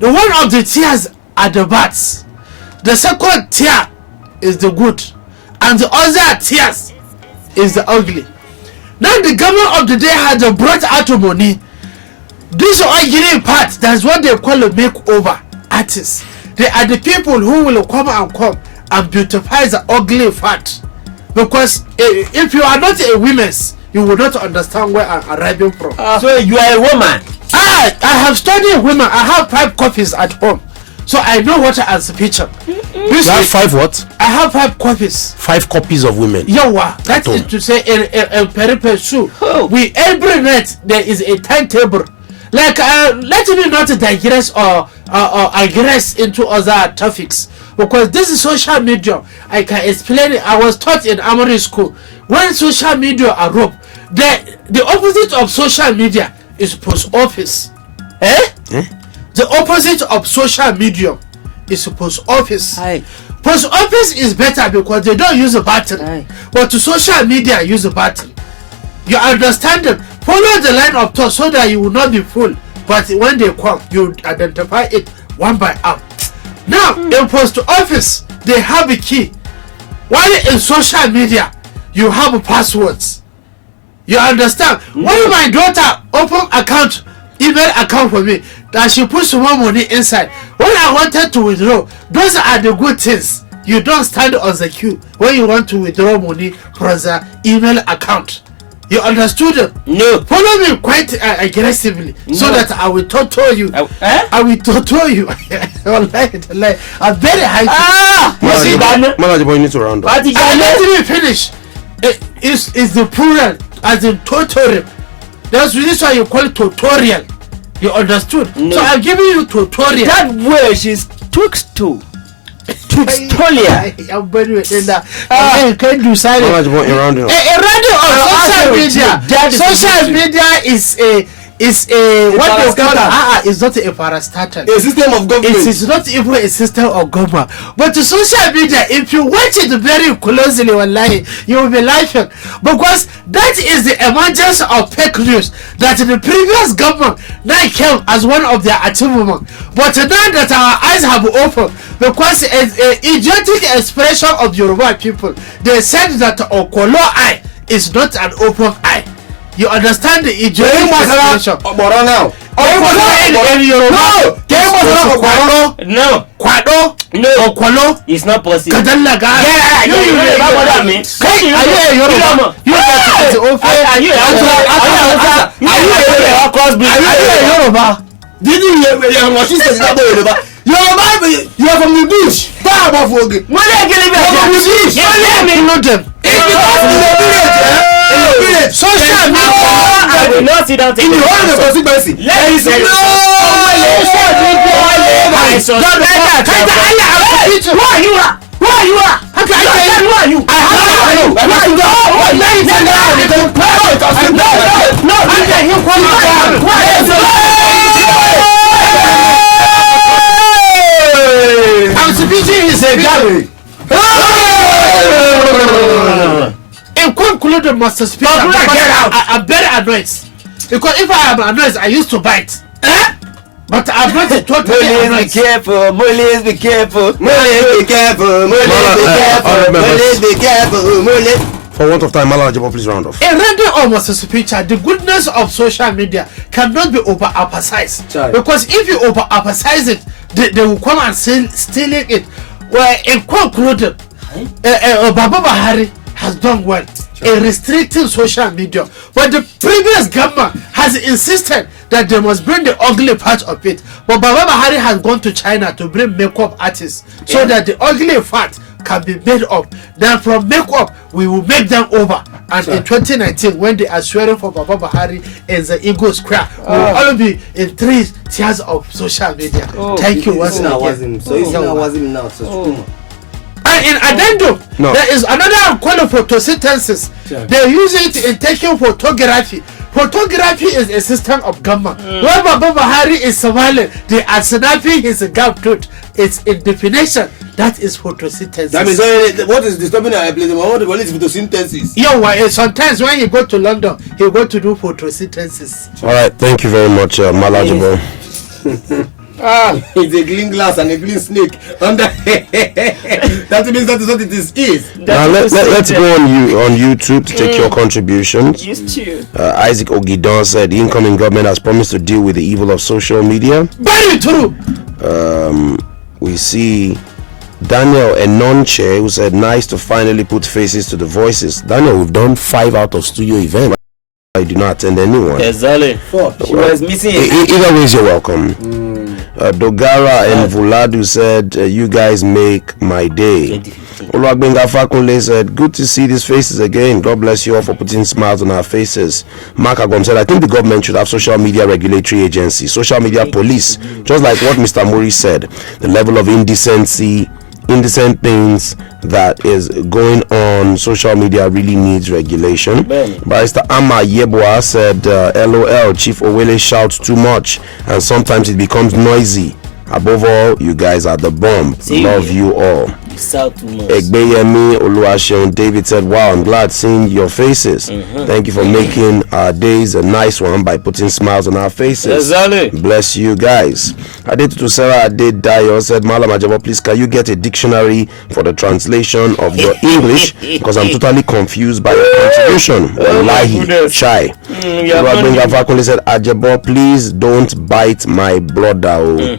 The one of the tiers are the bats. The second tier is the good, and the other tiers is the ugly. Now the government of the day has brought out money. This ugly part, that's what they call a makeover artists. They are the people who will come and beautify the ugly part. Because if you are not a woman, you will not understand where I'm arriving from. So you are a woman. I have studied women. I have 5 copies at home, so I know what I'm speaking. You have 5 what? I have 5 copies. 5 copies of women. Yawa, that is to say a peripesu. We every night there is a timetable. Like let me not digress or digress into other topics because this is social media. I can explain it. I was taught in Amory school when social media are rope. The opposite of social media is post office. The opposite of social media is post office. Post office is better because they don't use a button, but to social media use a button. You understand them? Follow the line of thought so that you will not be fooled. But when they come, you identify it one by one. Now in post office, they have a key. While in social media, you have passwords. You understand? When my daughter open email account for me, that she put some more money inside. When I wanted to withdraw, those are the good things. You don't stand on the queue when you want to withdraw money from the email account. You understood? No. Follow me quite aggressively, so that I will torture you. I will torture you. I'm very high. You see that? You need to round up. Let me finish. It's the plural, as in tutorial. That's why you call it tutorial. You understood? No. So I'm giving you tutorial. That word she's tutorial. I'm very I can't do silent. Around on social media. Social media is a what they call it's not a parastatal. A system of government. It is not even a system of government. But the social media, if you watch it very closely, wallahi, you will be laughing, because that is the emergence of fake news that the previous government now came as one of their achievements. But now that our eyes have opened, because an idiotic expression of Yoruba people, they said that Okolo eye is not an open eye. You understand the idiotic expression? Now. No. Kwado. No. Okwalo. It's not possible. Kadalaga. You you are from the bush. Far above Oge. When I get social media. I will not sit down. In the whole of the consequence. Let me say Who are you? How can I tell you who are you? I'm speaking is a gallery. In conclusion, Master Speaker, I'm very annoyed. Because if I am annoyed, I used to bite. But I'm not totally annoyed. Be careful, Mulis, be careful. Mulis, be careful. Mulis, be careful. For want of time, Malajibo, please round off. In rendering of Master Speaker, the goodness of social media cannot be over-emphasized. Because if you over-emphasize it, they will come and stealing it. Well, in conclusion, Baba Bahari has done well in restricting social media, but the previous government has insisted that they must bring the ugly part of it. But Baba Bahari has gone to China to bring makeup artists so that the ugly part can be made up. Then from makeup we will make them over, and in 2019 when they are swearing for Baba Bahari in the Eagle Square, we will all be in 3 tiers of social media. Thank you once again. So it's now. And in addendum, there is another call for photosynthesis. They use it in taking photography. Photography is a system of government. When Baba Bahari is smiling, they are snapping his gum tooth. It's in definition. That is photosynthesis. That means what is disturbing our place? What is photosynthesis? Yeah, sometimes when you go to London, he go to do photosynthesis. All right, thank you very much, Malajibo. It's a clean glass and a clean snake under. That means that is what it is. Now let's go on YouTube to take your contributions. Isaac Ogidon said the incoming government has promised to deal with the evil of social media. Very true. We see Daniel Enonche, who said nice to finally put faces to the voices. Daniel, we've done 5 out of studio events. I did not attend anyone. Exactly. She was missing. Either ways, you're welcome. Dogara and Vuladu said, you guys make my day. Oluwagbenga Fakunle said, good to see these faces again. God bless you all for putting smiles on our faces. Mark Agom said, I think the government should have social media regulatory agency, social media police, just like what Mr. Mori said. The level of indecent things that is going on social media really needs regulation. Barrister Amma Yeboah said, LOL, Chief Owele shouts too much and sometimes it becomes noisy. Above all, you guys are the bomb. Love you all. South most. Egbeyemi Oluwaseun David said, wow, I'm glad seeing your faces. Thank you for making our days a nice one by putting smiles on our faces. Exactly. Bless you guys. Adetutu Sarah Adedayo said, Malam Ajabo, please can you get a dictionary for the translation of your English? Because I'm totally confused by your contribution. Wallahi, chai. Fakunle said, Ajabo, please don't bite my brother.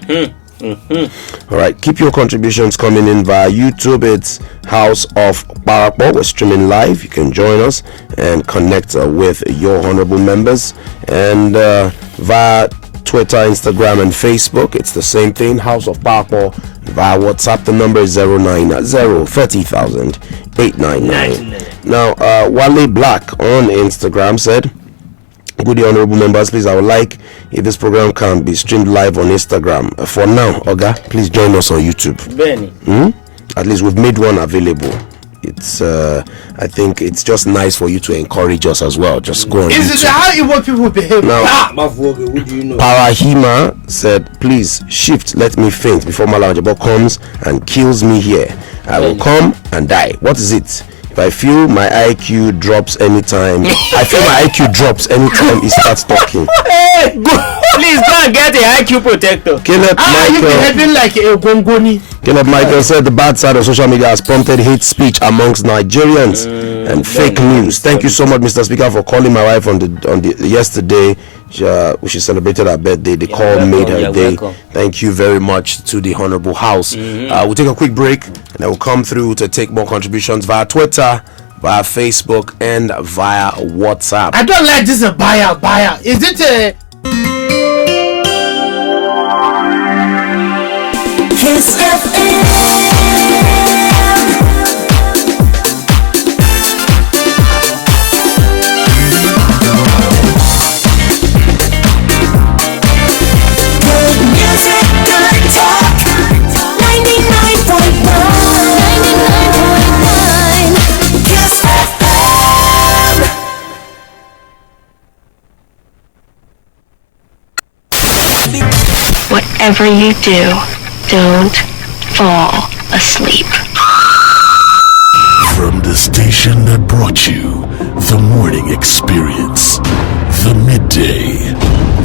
All right, keep your contributions coming in via YouTube. It's House of Parapo. We're streaming live. You can join us and connect with your honorable members. And via Twitter, Instagram, and Facebook, it's the same thing. House of Parapo. Via WhatsApp, the number is 090-30,899. Now, Wale Black on Instagram said, good day, honorable members. Please, I would like if this program can be streamed live on Instagram. For now, Oga, please join us on YouTube. Benny. At least we've made one available. It's I think it's just nice for you to encourage us as well. Just go on Is YouTube. it how Igbo people behave? Now, What do you know? Parahima said, please shift, let me faint before Malajabo comes and kills me here. I will come and die. What is it? If I feel my IQ drops anytime, he starts talking. Please go and get a IQ protector. Caleb You Michael, behaving like a gongoni. Caleb Michael said the bad side of social media has prompted hate speech amongst Nigerians and fake news. Thank you so much, Mr. Speaker, for calling my wife on the yesterday. She celebrated her birthday. The call made her day. Welcome. Thank you very much to the Honorable House. We'll take a quick break and then we'll come through to take more contributions via Twitter, via Facebook, and via WhatsApp. I don't like this buyer. Is it a Kiss FM. Good music, good talk. 99.9 Kiss FM. Whatever you do, don't fall asleep. From the station that brought you the morning experience, the midday,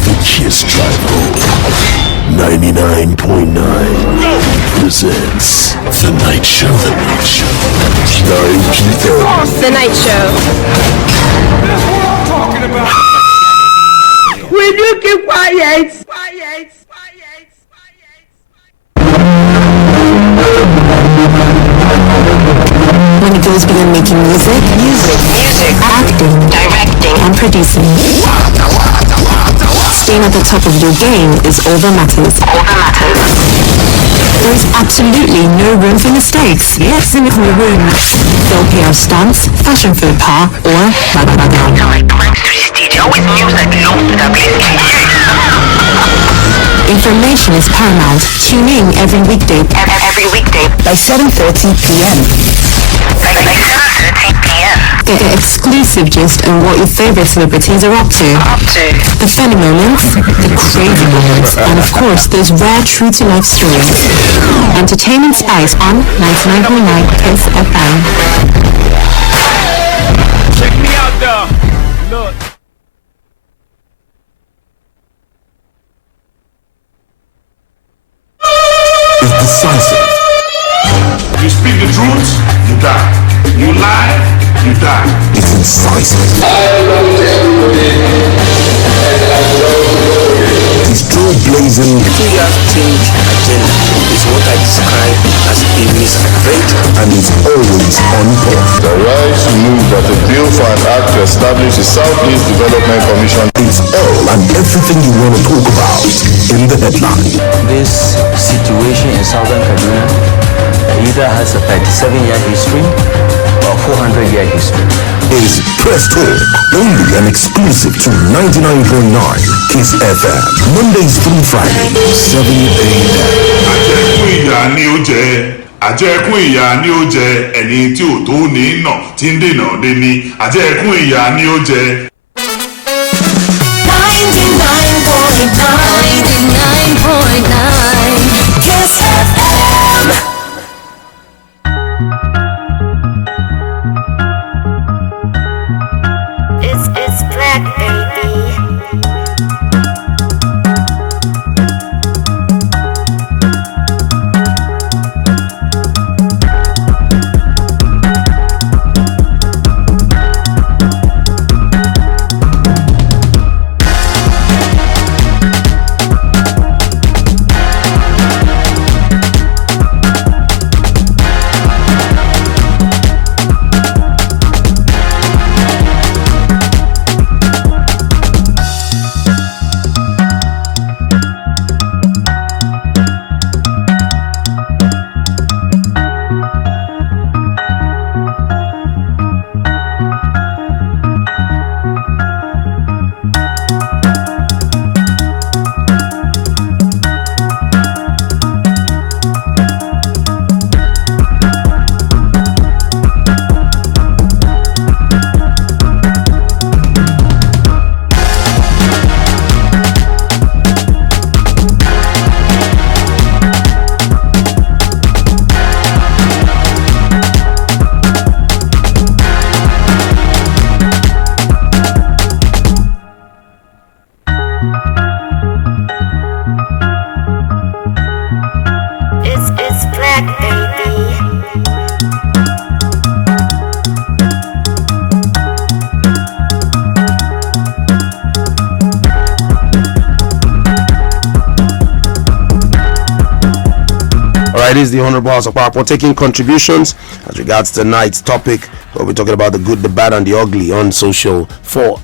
the Kiss Drive Home, 99.9 presents The Night Show. The Night Show. 9 p.m. The Night Show. Will you keep quiet? When the girls begin making music, acting, directing, and producing. Staying at the top of your game is all that matters. There is absolutely no room for mistakes. Yes, in the room. They'll pay our stunts, fashion faux pas, or information is paramount. Tune in every weekday by 7:30 p.m. Get the exclusive gist on what your favorite celebrities are up to. The funny moments, the crazy moments, and of course those rare true to life stories. Entertainment Spice on 99.9 Kiss FM. Check me out though. Look. Is decisive. You speak the truth, you die. You lie, you die. It's incisive. It's trailblazing. The 2 years change agenda is what I describe as a misapprehension. And it's always on point. The rise to move that a bill for an act to establish the Southeast Development Commission. It's all and everything you want to talk about in the headline. This situation in Southern Kaduna either has a 37-year history or 400-year history. Is Press Talk, only and exclusive to 99.9 Kiss FM. Mondays through Friday, 7 a.m. àjẹkùn ìyà ni ó jẹ ẹni tí ò tó ní nà tí ń dènà dé ní àjẹkùn ìyà ni ó jẹ. 99.9 Kiss FM. black, baby. It's black, baby. Alright, this is the Honorable House of Parapo taking contributions as regards tonight's topic. We'll be talking about the good, the bad, and the ugly on social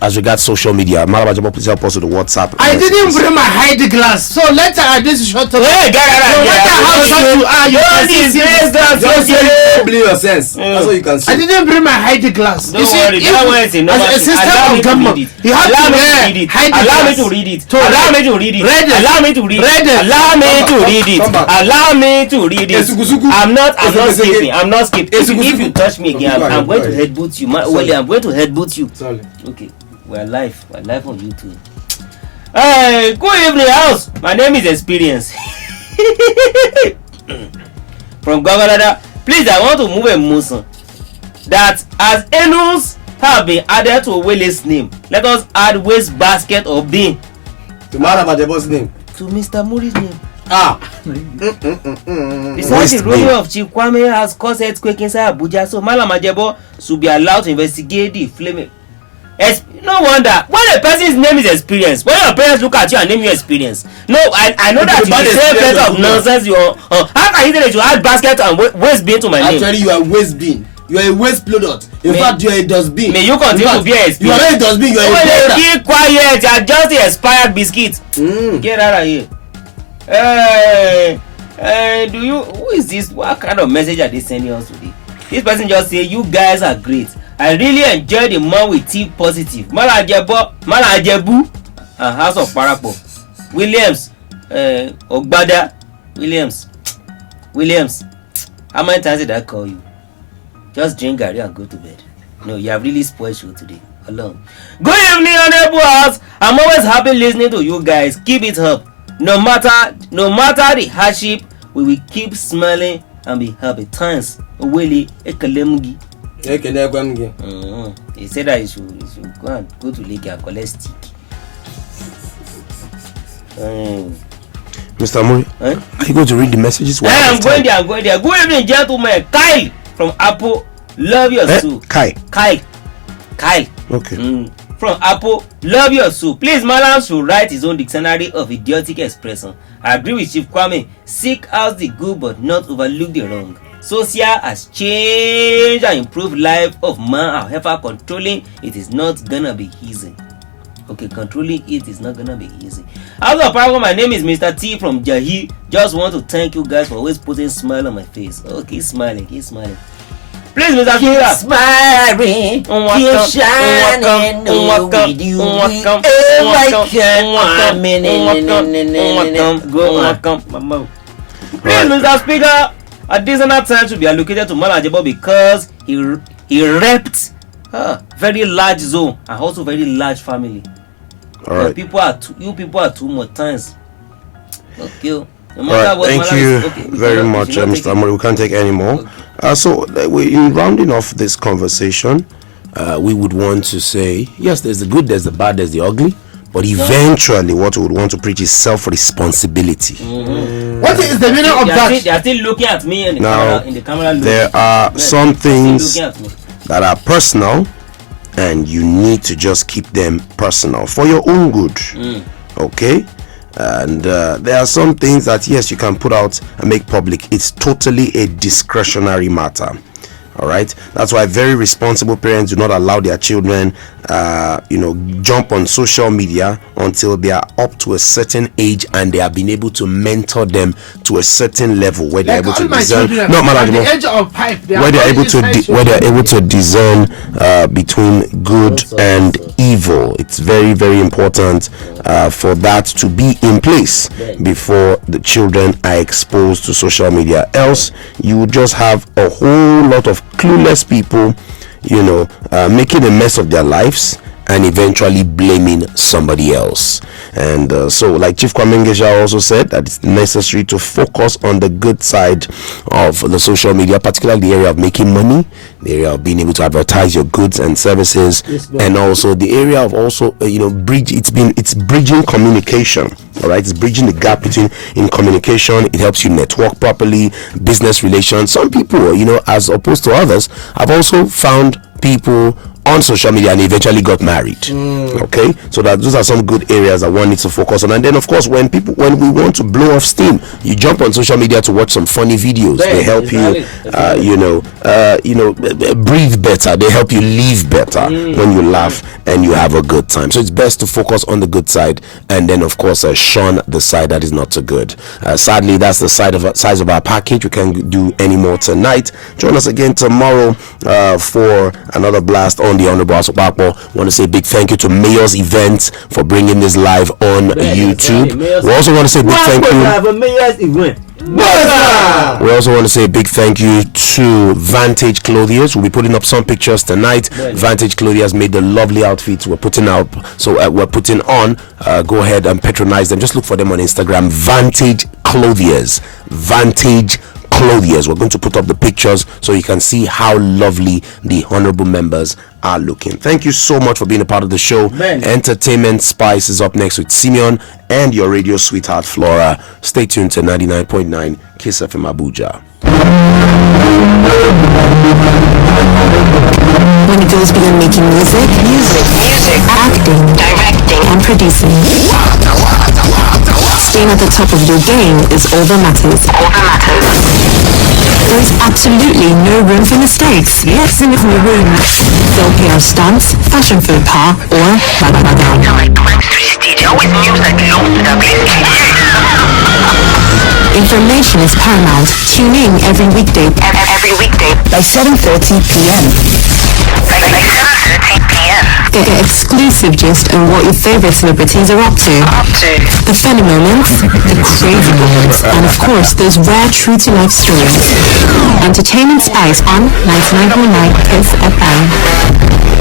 as regards social media. Malabajabo, please help us with the WhatsApp. I didn't bring my hide glass, so later at this short of Hey, no matter how short you are, you can see Just say play your sense. That's what you can see. I didn't bring my hide glass. Don't worry, don't worry. As a system of government, you have to hide the Allow me glass. to read it. Allow me to read it. Allow me to read it. Allow me to read it. Allow me to read it. I'm not skipping. I'm not skipping. If you touch me again, I'm going to headbutt you. Well, I'm going to headbutt you. Sorry. Okay, we're live on YouTube. Hey, good evening, house. My name is Experience. From Governor, please, I want to move a motion that as Enus have been added to Willis' name, let us add waste basket or bin To Malabajebo's name. to Mr. Muri's name. Waste Besides, the ruling bin. of Chief Kwame has caused earthquake inside Abuja, so Malabajebo should be allowed to investigate the flame. No wonder when a person's name is Experience, when your parents look at you and name you Experience. No, I know that you say a bit of nonsense. How can you say that you add basket and waste bin to my name? Actually, you are waste bin. You are a waste product. In fact, you are a dustbin. May you continue to be an Experience. You are not a dustbin. You are a product. Keep quiet. You are just the expired biscuit. Get out of here. Who is this? What kind of message are they sending us today? This person just say you guys are great. I really enjoy the man with T positive. Malajebu, and House of Parapo. Williams, Ogbada, Williams. How many times did I call you? Just drink Gary and go to bed. No, you have really spoiled show today. Alone. Good evening, Honorable House. I'm always happy listening to you guys. Keep it up. No matter the hardship, we will keep smiling and be happy. Thanks. Willie Ekelemugi. He said that you should go to Lake and collect stick. Mr. Muri, are you going to read the messages? I'm going there. Good evening, gentlemen. Kyle from Apple. Love your soup. Kyle. Okay. From Apple. Love your soup. Please, Malam should write his own dictionary of idiotic expression. I agree with Chief Kwame. Seek out the good but not overlook the wrong. Social has changed and improved life of man. However, controlling it is not gonna be easy. Okay, controlling it is not gonna be easy. Also, apparently, my name is Mr. T from Jahi. Just want to thank you guys for always putting a smile on my face. Oh, keep smiling. Please, Mr. Keep Kira. smiling, keep shining, with you we welcome. Please, Mr. Speaker, a decent time should be allocated to Malajebo because he repped a very large zone and also very large family. All right. You people are too much times. Okay. No All right, thank you very much, Mr. Amori. We can't take any more. So, in rounding off this conversation, we would want to say, yes, there's the good, there's the bad, there's the ugly. But eventually, what we would want to preach is self-responsibility. What is the meaning of that? They are still looking at me in the camera. There are some things that are personal, and you need to just keep them personal for your own good. Okay? And there are some things that, yes, you can put out and make public. It's totally a discretionary matter. All right, that's why very responsible parents do not allow their children jump on social media until they are up to a certain age and they have been able to mentor them to a certain level where they're able to discern. No, at the age of 5, where they're able to discern between good and evil. It's very, very important for that to be in place before the children are exposed to social media. Else, you would just have a whole lot of clueless people, making a mess of their lives and eventually blaming somebody else. And so, like Chief Kwame Ngeja also said, that it's necessary to focus on the good side of the social media, particularly the area of making money, the area of being able to advertise your goods and services, and also the area of also it's bridging communication. All right, it's bridging the gap in communication. It helps you network properly, business relations. Some people, as opposed to others, have also found people on social media and eventually got married. Okay, so that those are some good areas that one needs to focus on. And then, of course, when we want to blow off steam, you jump on social media to watch some funny videos. They help you, breathe better. They help you live better when you laugh and you have a good time. So it's best to focus on the good side, and then, of course, shun the side that is not so good. Sadly, that's the size of our package. We can't do any more tonight. Join us again tomorrow for another blast on the Honorable House of Parapo. Want to say a big thank you to Mayor's Events for bringing this live on YouTube. We also want to say a big thank you. We also want to say a big thank you to Vantage Clothiers. We'll be putting up some pictures tonight. Vantage Clothiers made the lovely outfits we're putting out, so we're putting on. Go ahead and patronize them. Just look for them on Instagram. Vantage Clothiers. Vantage Clothiers. We're going to put up the pictures so you can see how lovely the honorable members are looking. Thank you so much for being a part of the show. Entertainment Spice is up next with Simeon and your radio sweetheart Flora. Stay tuned to 99.9 Kiss FM Abuja. When the girls began making music, acting, directing, and producing, staying at the top of your game is all that matters. There is absolutely no room for mistakes. Yes, in the room. They'll pay our stunts, fashion faux pas, or down. Information is paramount. Tune in every weekday by 7:30 p.m. Get an exclusive gist on what your favorite celebrities are up to. The funny moments, the crazy moments, and of course those rare true-to-life stories. Entertainment Spice on 99.9 Kiss FM.